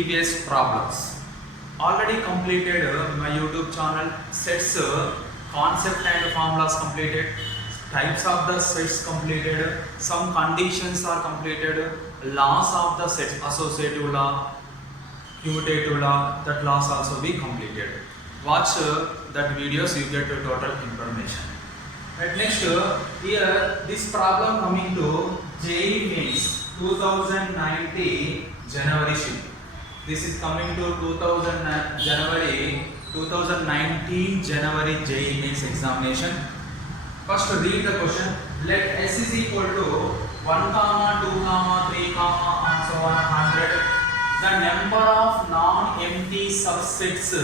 previous problems. Already completed my YouTube channel. Sets concept and formulas completed. Types of the sets completed. Some conditions are completed. Laws of the sets, associative law, commutative law, that laws also be completed. Watch that videos, you get the total information. Right, next here this problem coming to JEE Mains 2019 January shift. This is coming to 2019 January JEE Mains examination. First read the question. Let S is equal to 1, 2, 3, and so on 100. The number of non-empty subsets,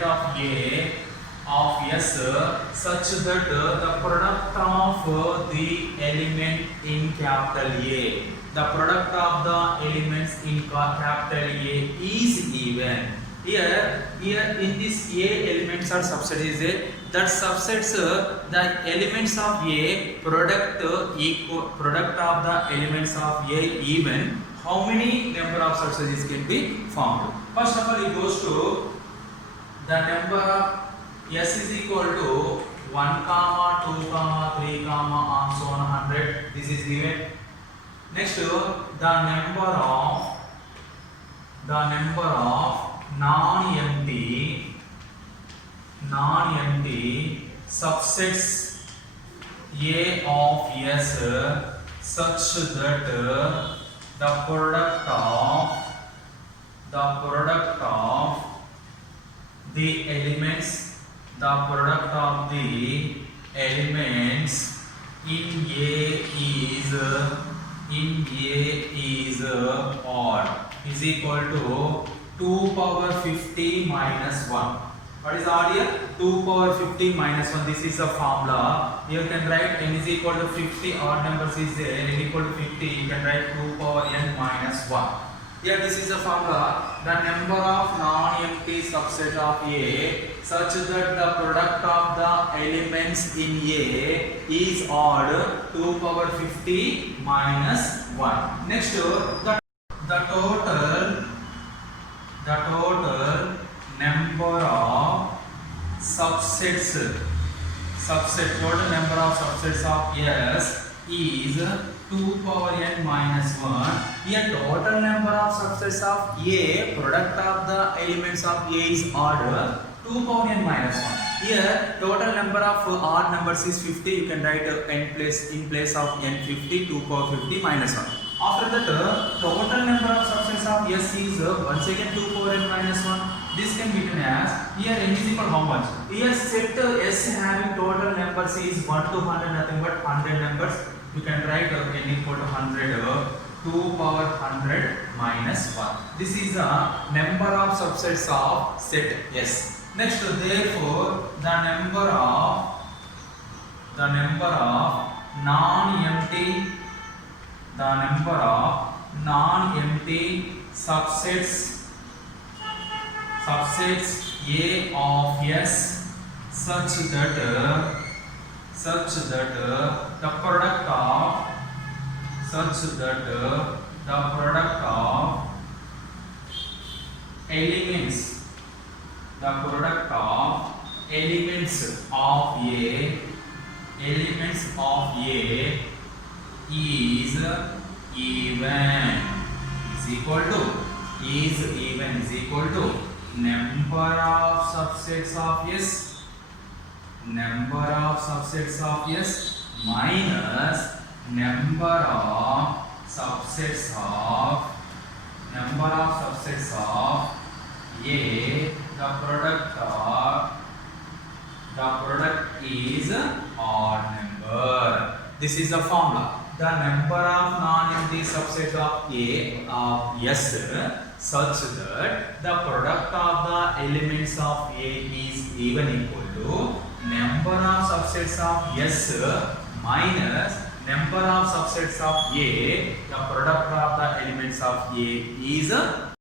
of A of S such that the product of the element in capital A, the product of the elements in capital A is even. Here in this A elements are subsets A, that subsets the elements of A product of the elements of A even. How many number of subsets can be formed? First of all, it goes to the number of S is equal to 1, 2, 3, and so on 100. This is given. Next, the number of non-empty subsets A of S such that the product of the elements in A is odd is equal to 2 power 50 minus 1. What is odd here? 2 power 50 minus 1. This is a formula. You can write n is equal to 50. Odd numbers is there. N equal to 50. You can write 2 power n minus 1. Here this is a formula. The number of non-empty subset of A such that the product of the elements in A is odd 2 power 50 minus 1. Next, the total number of subsets of S is 2 power n minus 1. Here total number of subsets of A, product of the elements of A is odd 2 power n minus 1. Here total number of odd numbers is 50. You can write in place of n 50, 2 power 50 minus 1. After that, total number of subsets of S is once again 2 power n minus 1. This can be written as, here n is equal to how much? Here set S having total numbers is 1 to 100, nothing but 100 numbers. You can write n equal to 100, 2 power 100 minus 1. This is the number of subsets of set S. Next, therefore, the number of non-empty subsets A of S such that the product of elements of A is equal to number of subsets of S minus number of subsets of A. The product is odd number. This is the formula. The number of non-empty subsets of A of S such that the product of the elements of A is even equal to number of subsets of S minus number of subsets of A. The product of the elements of A is the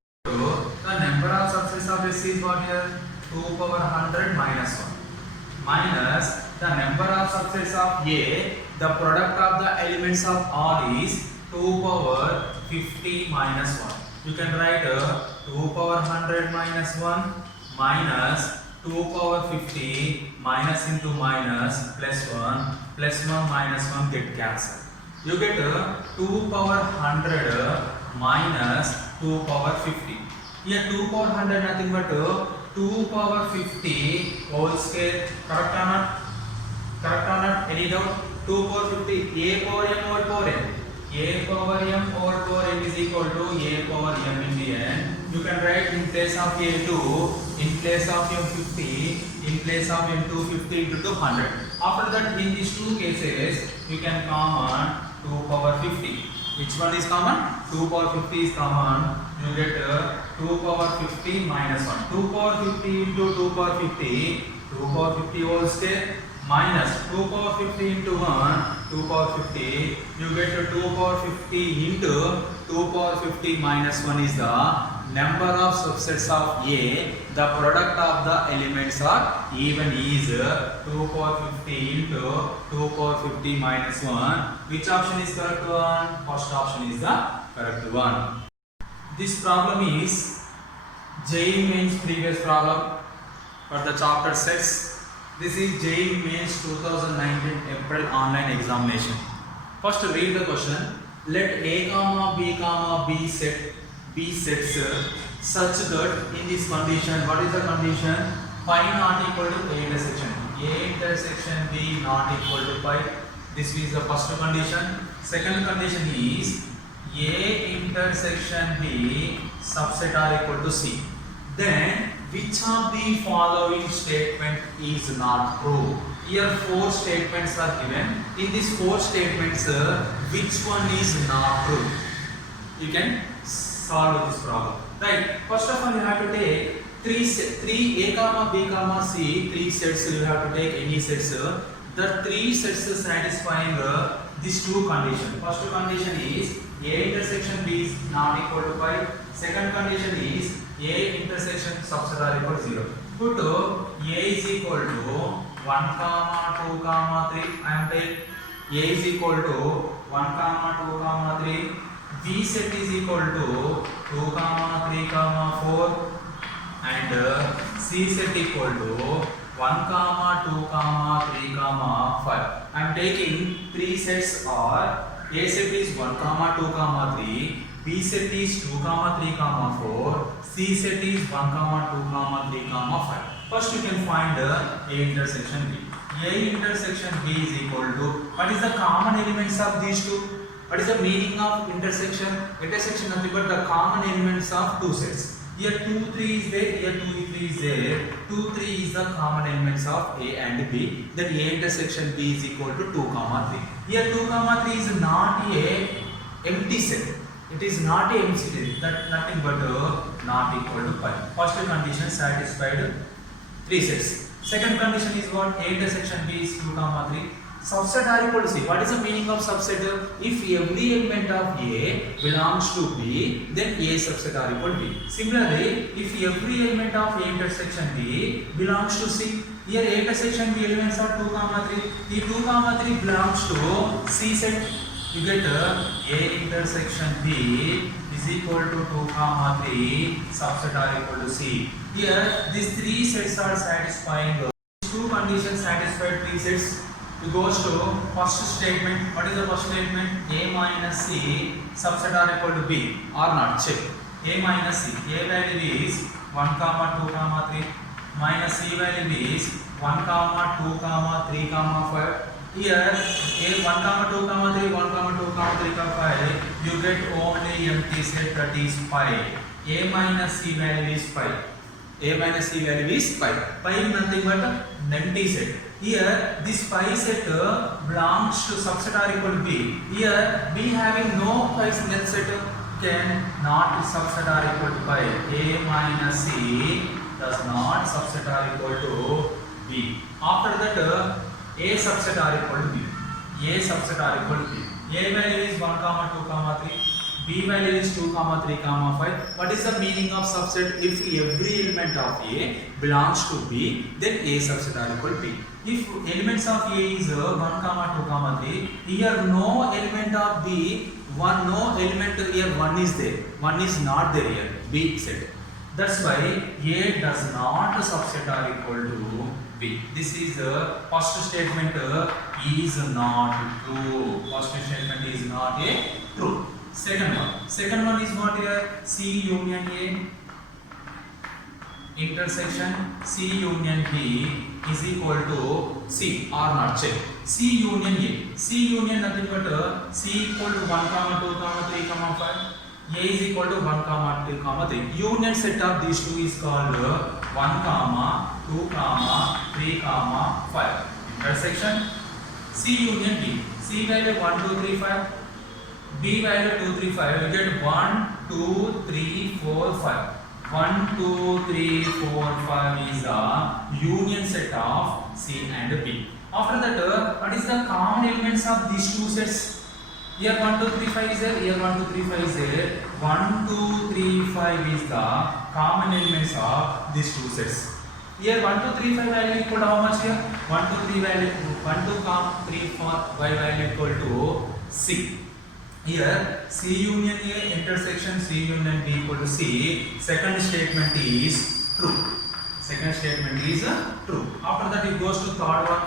number of subsets of S is what here? 2 power 100 minus 1 minus the number of subsets of A, the product of the elements of R is 2 power 50 minus 1. You can write 2 power 100 minus 1 minus 2 power 50 minus into minus plus 1 minus 1 get cancelled. You get 2 power 100 minus 2 power 50. Here 2 power 100 nothing but 2 power 50 whole square. Correct or not? Correct or not? Any doubt? 2 power 50 a power m over power n. A power m over power n is equal to a power m into n. You can write in place of a2, in place of m50, in place of m2 50 into 200. After that, in these two cases, we can common 2 power 50. Which one is common? 2 power 50 is common. You get 2 power 50 minus 1. 2 power 50 into 2 power 50, 2 power 50 whole square minus 2 power 50 into 1, 2 power 50. You get 2 power 50 into 2 power 50 minus 1 is the number of subsets of A. The product of the elements are even is 2 power 50 into 2 power 50 minus 1. Which option is correct one? First option is the correct one. This problem is JEE Mains previous problem for the chapter 6. This is JEE Mains 2019 April online examination. First read the question. Let A comma B sets such that in this condition, what is the condition? Phi not equal to A intersection. A intersection B not equal to phi. This is the first condition. Second condition is A intersection B subset are equal to C. Then which of the following statement is not true? Here 4 statements are given. In these 4 statements, which one is not true? You can solve this problem. Right. First of all, you have to take 3 A comma B comma C, 3 sets. You have to take any sets. The 3 sets satisfying these two conditions. First condition is A intersection B is not equal to phi. Second condition is A intersection subset are equal to 0. Put A is equal to 1 comma 2 comma 3. I am taking A is equal to 1 comma 2 comma 3. B set is equal to 2 comma 3 comma 4 and C set equal to 1 comma 2 comma 3 comma 5. I am taking 3 sets are A set is 1 comma 2 comma 3, B set is 2 comma 3 comma 4, C set is 1 comma 2 comma 3 comma 5. First you can find A intersection B. A intersection B is equal to, what is the common elements of these two? What is the meaning of intersection? Intersection nothing but the common elements of two sets. Here 2, 3 is there, here 2, 3 is there. 2, 3 is the common elements of A and B. Then A intersection B is equal to 2, comma 3. Here 2, comma 3 is not a empty set. It is not a empty set. That nothing but not equal to pi. First condition satisfied 3 sets. Second condition is what? A intersection B is 2, comma 3. Subset are equal to C. What is the meaning of subset? If every element of A belongs to B, then A subset are equal to B. Similarly, if every element of A intersection B belongs to C, here A intersection B elements are 2, comma 3. The 2, comma 3 belongs to C set. You get A intersection B is equal to 2, comma 3. Subset are equal to C. Here these 3 sets are satisfying. These 2 conditions satisfied 3 sets. It goes to first statement. What is the first statement? A minus C subset are equal to B or not? Check. A minus C. A value is 1 comma 2 comma 3 minus C value is 1 comma 2 comma 3 comma 5. Here A 1 comma 2 comma 3 1 comma 2 comma 3 comma 5. You get only empty set, that is pi. A minus C value is pi. A minus C value is pi. Pi is nothing but an empty set. Here this pi set belongs to subset are equal to B. Here B having no pi net set can not subset are equal to pi. A minus C does not subset are equal to B. After that A subset are equal to B. A subset are equal to B. A value is 1 comma 2 comma 3. B value is 2 comma 3 comma 5. What is the meaning of subset? If every element of A belongs to B, then A subset are equal to B. If elements of A is 1 comma 2 comma 3, here no element of B one no element here, one is there, one is not there here, B set. That's why A does not subset or equal to B. This is the first statement is not true. First statement is not a true. Second one is what here? C union A intersection C union B is equal to C or not. Check. C union A. C union nothing but C equal to 1, 2, 3, 5. A is equal to 1, 2, 3. Union set of these two is called 1, 2, 3, 5. Intersection C union B. C value 1, 2, 3, 5. B value 2, 3, 5. You get 1, 2, 3, 4, 5. 1, 2, 3, 4, 5 is the union set of C and B. After that, what is the common elements of these two sets? Here 1, 2, 3, 5 is there. Here 1, 2, 3, 5 is there. 1, 2, 3, 5 is the common elements of these two sets. Here 1, 2, 3, 5 value equal to how much here? 1, 2, 3 value 1, 2, 3, 4, 5 value equal to C. Here C union A intersection C union B equal to C. Second statement is true. Second statement is true. After that it goes to third one.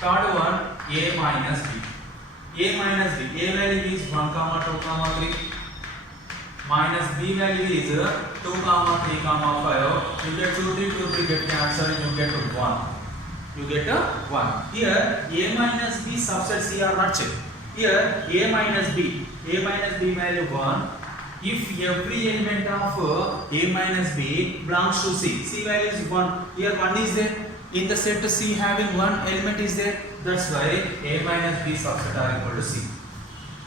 Third one A minus B. A minus B. A value is 1, 2, 3. Minus B value is 2, 3, 5. You get 2, 3, 2, 3 get cancelled. You get 1. You get 1. Here A minus B subset C are not checked. Here A minus B value 1 if every element of A minus B belongs to C. C value is 1. Here 1 is there. In the set C having 1 element is there. That's why A minus B subset are equal to C.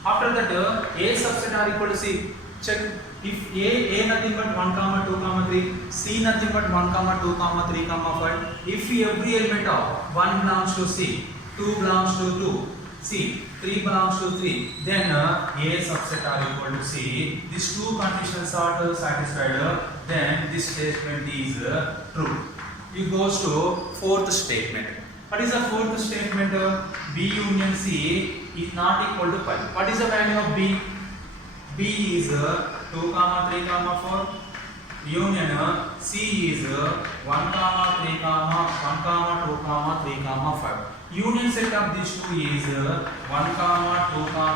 After that A subset are equal to C. Check if A nothing but 1, 2, 3, C nothing but 1, 2, 3, 5. If every element of 1 belongs to C, 2 belongs to 2, C, 3 belongs to 3, then A subset are equal to C. These two conditions are satisfied, then this statement is true. It goes to fourth statement. What is the fourth statement? B union C is not equal to pi. What is the value of B? B is 2, 3, 4. Union C is 1, 3, 1, 2, 3, 5. Union set of these two is 1, 2, 3, 4,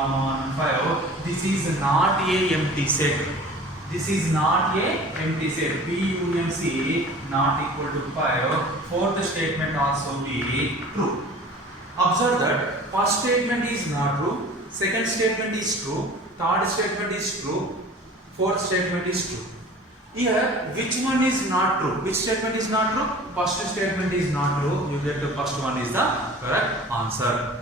1, 5. This is not a empty set. This is not a empty set. B union C not equal to 5. Fourth statement also be true. Observe that first statement is not true. Second statement is true. Third statement is true. Fourth statement is true. Here, which one is not true? Which statement is not true? First statement is not true. You get the first one is the correct answer.